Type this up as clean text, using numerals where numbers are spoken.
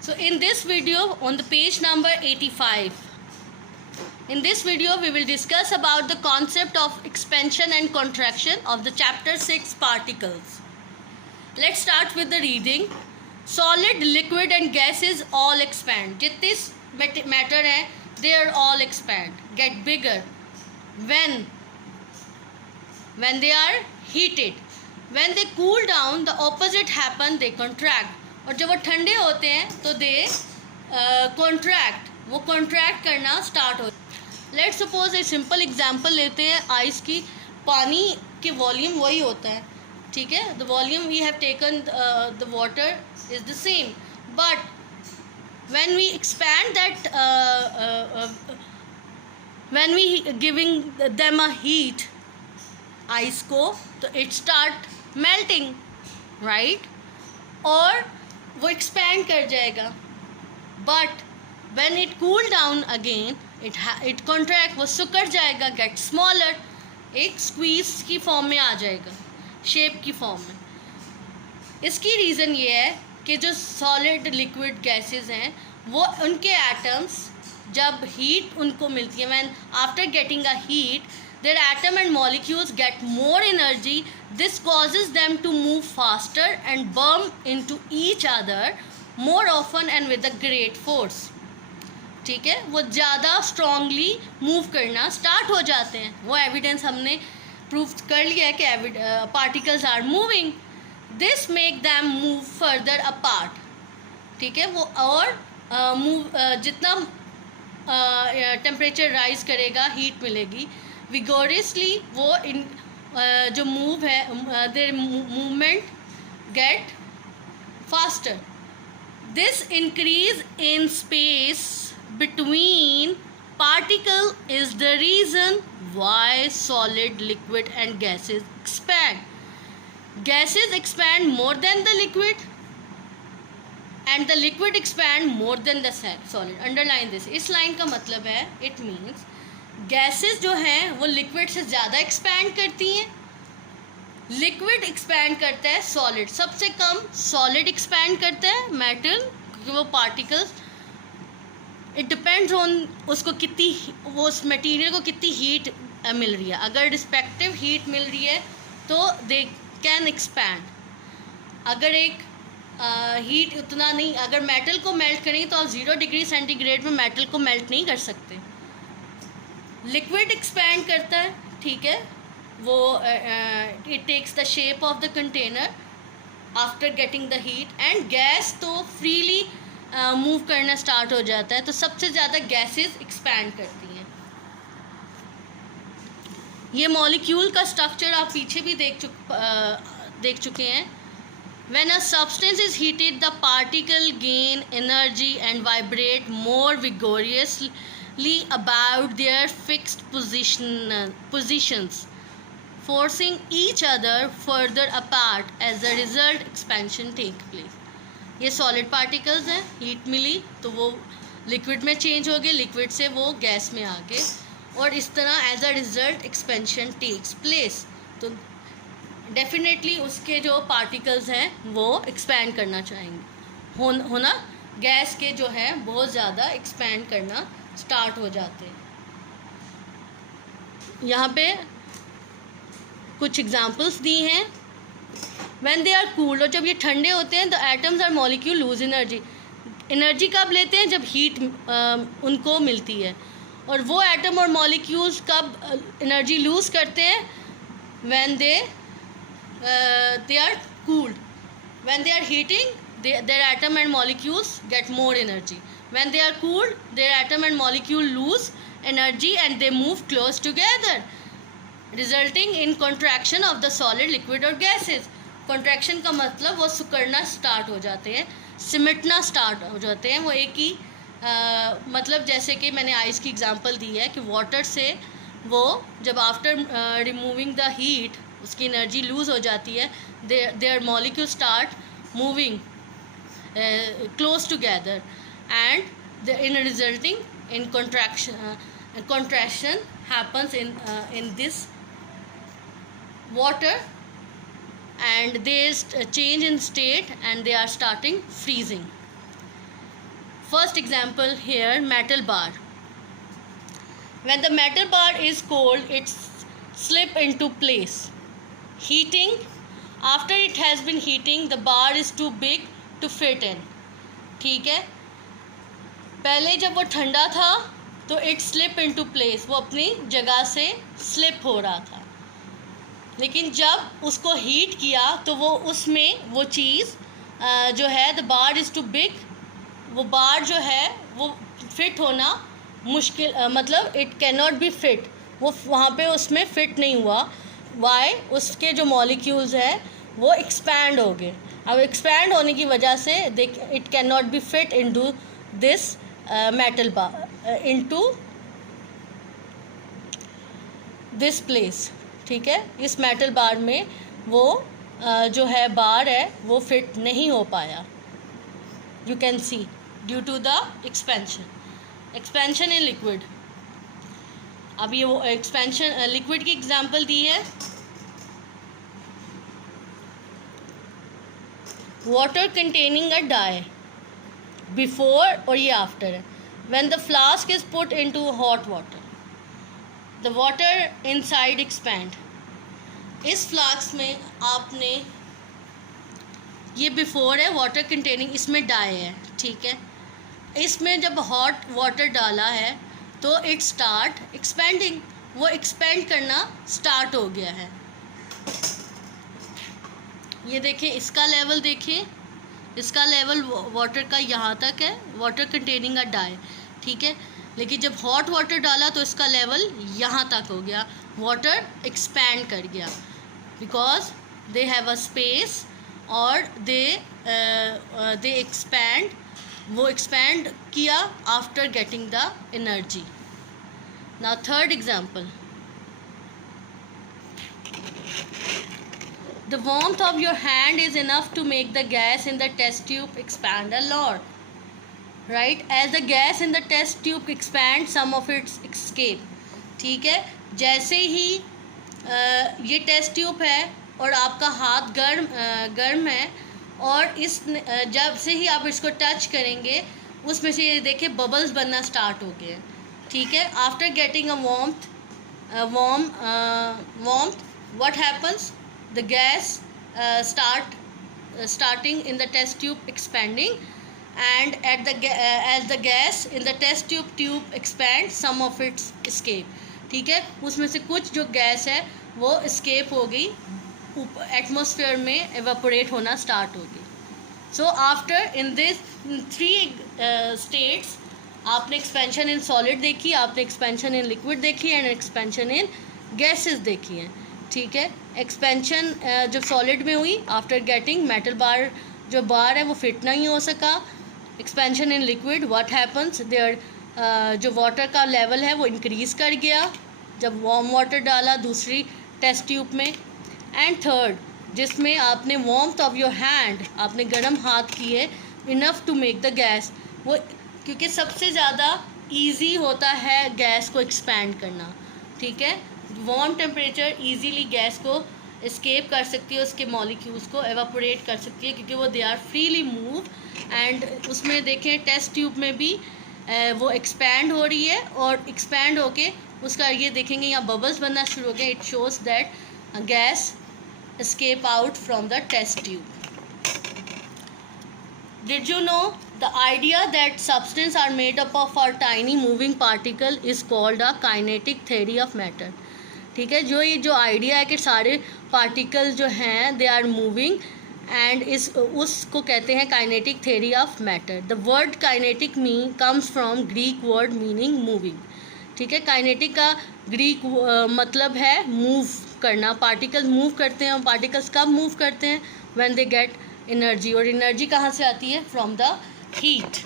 So in this video on the page number 85, in this video we will discuss about the concept of expansion and contraction of the chapter 6 particles. Let's start with the reading. Solid, liquid and gases all expand. जितने matter है, they are all expand, get bigger when they are heated. When they cool down, the opposite happen, they contract. और जब वो ठंडे होते हैं तो दे contract, वो कॉन्ट्रैक्ट करना स्टार्ट हो. लेट्स सपोज एक सिंपल एग्जांपल लेते हैं आइस की. पानी की वॉल्यूम वही होता है, ठीक है. The volume we have taken the water is the same, but when we expand that, when we giving them a heat ice को, तो इट स्टार्ट मेल्टिंग, राइट, और वो एक्सपैंड कर जाएगा. But when it cool down again it contract, वो सुकर जाएगा, gate smaller, एक स्क्वीज की फॉर्म में आ जाएगा, शेप की फॉर्म में. इसकी रीज़न ये है कि जो सॉलिड लिक्विड गैसेस हैं वो उनके एटम्स जब हीट उनको मिलती है, when after getting a heat their atom and molecules get more energy. This causes them to move faster and bump into each other more often and with a great force. ठीक है, वो ज़्यादा strongly move करना start हो जाते हैं. वो evidence हमने प्रूव कर लिया है कि particles are moving. This make them move further apart. ठीक है, वो और मूव जितना टेम्परेचर राइज करेगा, हीट मिलेगी विगोरियसली, वो इन जो मूव है their movement get faster. This increase in space between particle is the reason why solid, liquid and gases expand. Gases expand more than the liquid and the liquid expand more than the solid. Underline this. इस line का मतलब है, it means gases जो हैं वो liquid से ज़्यादा expand करती हैं. लिक्विड एक्सपैंड करता है सॉलिड, सबसे कम सॉलिड एक्सपैंड करता है मेटल, क्योंकि वो पार्टिकल्स, इट डिपेंड्स ऑन उसको कितनी, वो उस मटेरियल को कितनी हीट मिल रही है. अगर रिस्पेक्टिव हीट मिल रही है तो दे कैन एक्सपैंड. अगर एक हीट उतना नहीं, अगर मेटल को मेल्ट करेंगे तो आप 0 डिग्री सेंटीग्रेड में मेटल को मेल्ट नहीं कर सकते. लिक्विड एक्सपैंड करता है, ठीक है, वो it takes the shape of the container after getting the heat. And gas तो फ्रीली मूव करना स्टार्ट हो जाता है. तो सबसे ज़्यादा गैसेस एक्सपैंड करती हैं. ये मॉलिक्यूल का स्ट्रक्चर आप पीछे भी देख चुके हैं. When a substance is heated, the particle gain energy and vibrate more vigorously about their fixed positions, forcing each other further apart. As a result, expansion take place. ये solid particles हैं, heat मिली तो वो liquid में change हो गए, liquid से वो gas में आ गए, और इस तरह as a result expansion takes place. तो डेफिनेटली उसके जो पार्टिकल्स हैं वो एक्सपैंड करना चाहेंगे, होना गैस के जो है बहुत ज़्यादा एक्सपैंड करना स्टार्ट हो जाते हैं. यहाँ पे कुछ एग्जांपल्स दी हैं. व्हेन दे आर कूल्ड, और जब ये ठंडे होते हैं, द एटम्स और मॉलिक्यूल लूज एनर्जी. एनर्जी कब लेते हैं? जब हीट उनको मिलती है. और वो एटम और मॉलिक्यूल्स कब एनर्जी लूज़ करते हैं? When they are cooled. When they are heating, their atom and molecules get more energy. When they are cooled, their atom and molecule lose energy and they move close together, resulting in contraction of the solid, liquid और gases. Contraction का मतलब वो सिकुड़ना start हो जाते हैं, सिमटना start हो जाते हैं. वो एक ही मतलब जैसे कि मैंने आइस की एग्जांपल दी है कि वाटर से वो जब आफ्टर रिमूविंग द हीट उसकी एनर्जी लूज़ हो जाती है, their molecule start moving close together and in resulting in contraction happens in this water, and they change in state and they are starting freezing. First example here, metal bar. When the metal bar is cold, it slip into place. Heating, after it has been heating, the bar is too big to fit in. ठीक है, पहले जब वो ठंडा था तो it slip into place, वो अपनी जगह से स्लिप हो रहा था, लेकिन जब उसको हीट किया तो वो उसमें वो चीज़ जो है the bar is too big, वो बार जो है वो फिट होना मुश्किल, मतलब it can not be fit, वो वहाँ पे उसमें फिट नहीं हुआ. वाई, उसके जो मॉलिक्यूल्स हैं वो एक्सपैंड हो गए. अब एक्सपैंड होने की वजह से it can not be fit into this metal bar, into this place. ठीक है, इस मेटल बार में वो जो है बार है वो फिट नहीं हो पाया. You can see due to the expansion in liquid. अब ये वो एक्सपेंशन लिक्विड की एग्जांपल दी है. Water containing a dye, before और ये आफ्टर है. When the flask is put into hot water, the water inside expand. इस फ्लास्क में आपने, ये बिफोर है वाटर कंटेनिंग, इसमें डाई है. ठीक है, इसमें जब हॉट वाटर डाला है तो इट स्टार्ट एक्सपेंडिंग, वो एक्सपेंड करना स्टार्ट हो गया है. ये देखिए, इसका लेवल देखिए, इसका लेवल वाटर का यहाँ तक है, वाटर कंटेनिंग अ डाई. ठीक है, लेकिन जब हॉट वाटर डाला तो इसका लेवल यहाँ तक हो गया, वाटर एक्सपैंड कर गया, because they have a space और दे एक्सपैंड, वो एक्सपैंड किया after getting the energy. Now third example, the warmth of your hand is enough to make the gas in the test tube expand a lot, right? As the gas in the test tube expands, some of its escape. ठीक है, जैसे ही ये test tube है और आपका हाथ गर्म है, और इस जब से ही आप इसको टच करेंगे उसमें से ये देखिए बबल्स बनना स्टार्ट हो गए. ठीक है, after getting a warmth, what happens? The gas starting in the test tube expanding, and as the gas in the test tube expands, some of its escape. ठीक है, उसमें से कुछ जो गैस है वो escape हो गई, एटमॉस्फेयर में एवापोरेट होना स्टार्ट हो गई. So after in this 3 states आपने एक्सपेंशन इन सॉलिड देखी, आपने एक्सपेंशन इन लिक्विड देखी, एंड एक्सपेंशन इन गैसेस देखी हैं. ठीक है, एक्सपेंशन जब सॉलिड में हुई आफ्टर गेटिंग मेटल बार, जो बार है वो फिट नहीं हो सका. Expansion in liquid, what happens there, जो वाटर का लेवल है वो इंक्रीज़ कर गया जब वार्म वाटर डाला दूसरी टेस्ट ट्यूब में. एंड थर्ड, जिसमें आपने वार्मथ ऑफ योर हैंड, आपने गर्म हाथ किए, enough to make the gas, वो क्योंकि सबसे ज़्यादा ईजी होता है गैस को एक्सपैंड करना. ठीक है, वार्म टेम्परेचर ईजीली गैस को एस्केप कर सकती है, उसके मॉलिक्यूल्स को एवापोरेट कर सकती है, क्योंकि वो they are freely move. And उसमें देखें टेस्ट ट्यूब में भी वो एक्सपैंड हो रही है, और एक्सपैंड होके उसका ये देखेंगे यहाँ बबल्स बनना शुरू हो गए. It shows that gas escape out from the test tube. Did you know the idea that substance are made up of a tiny moving particle is called a kinetic theory of matter. ठीक है, जो ये जो idea है कि सारे particle जो हैं दे आर मूविंग, एंड उसको कहते हैं kinetic theory of matter. The word kinetic comes from Greek word meaning moving. ठीक है, काइनेटिक का ग्रीक मतलब है मूव करना. पार्टिकल्स मूव करते हैं, और पार्टिकल्स कब मूव करते हैं? When they get energy. और एनर्जी कहाँ से आती है? From the heat.